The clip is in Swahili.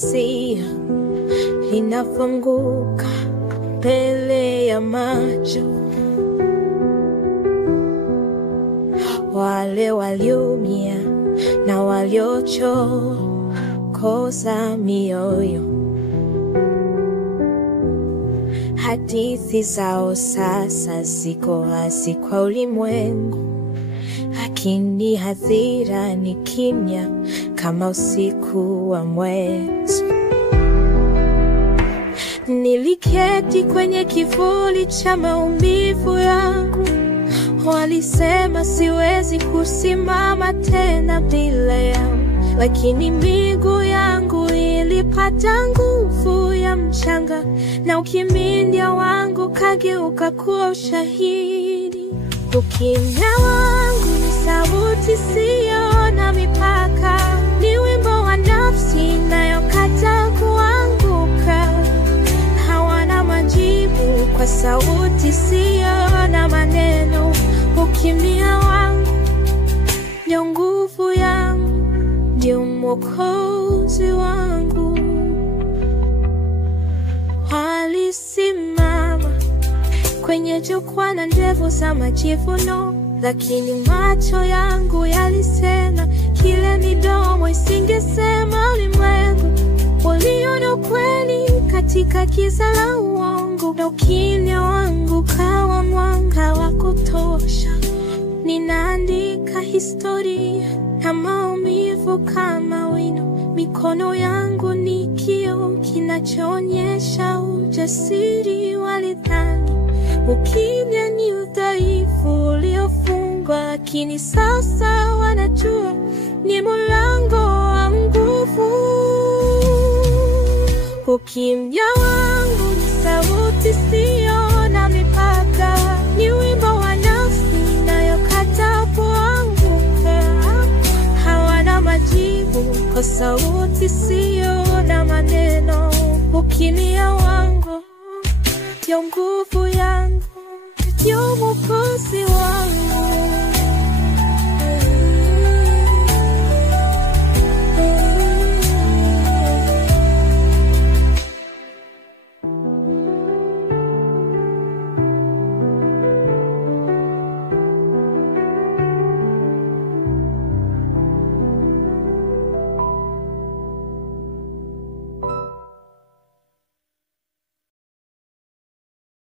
pasia linafunguka mbele ya macho. Wale waliumia na waliochokoza mioyo, hadithi zao sasa ziko wazi kwa ulimwengu, lakini hadhira ni kimya kama usiku wa mwezi. Niliketi kwenye kivuli cha maumivu yangu, walisema siwezi kusimama tena bila yao, lakini miguu yangu ilipata nguvu ya mchanga, na ukimya wangu kageuka kuwa ushahidi. Ukimya wangu ni sauti isiyo na mipaka, ni wimbo wa nafsi inayokata kuanguka. Hawana majibu kwa sauti isiyo na maneno. Ukimya wangu ndio nguvu yangu, ndio mwokozi wangu. Walisimama kwenye jukwaa na ndevu za majivuno, lakini macho yangu yalisema kile midomo isingesema. Ulimwengu uliona ukweli katika giza la uongo, na ukimya wangu kawa mwanga wa kutosha. Ninaandika historia na maumivu kama wino, mikono yangu ni kioo kinachoonyesha ujasiri. Walidhani ukimya ni udhaifu uliofungwa, lakini sasa wanajua ni mlango wa nguvu. Ukimya wangu ni sauti isiyo na mipaka, ni wimbo wa nafsi inayokata kuanguka. Hawana majibu kwa sauti isiyo na maneno. Ukimya wangu ndio nguvu yangu, ndio mwokozi wangu.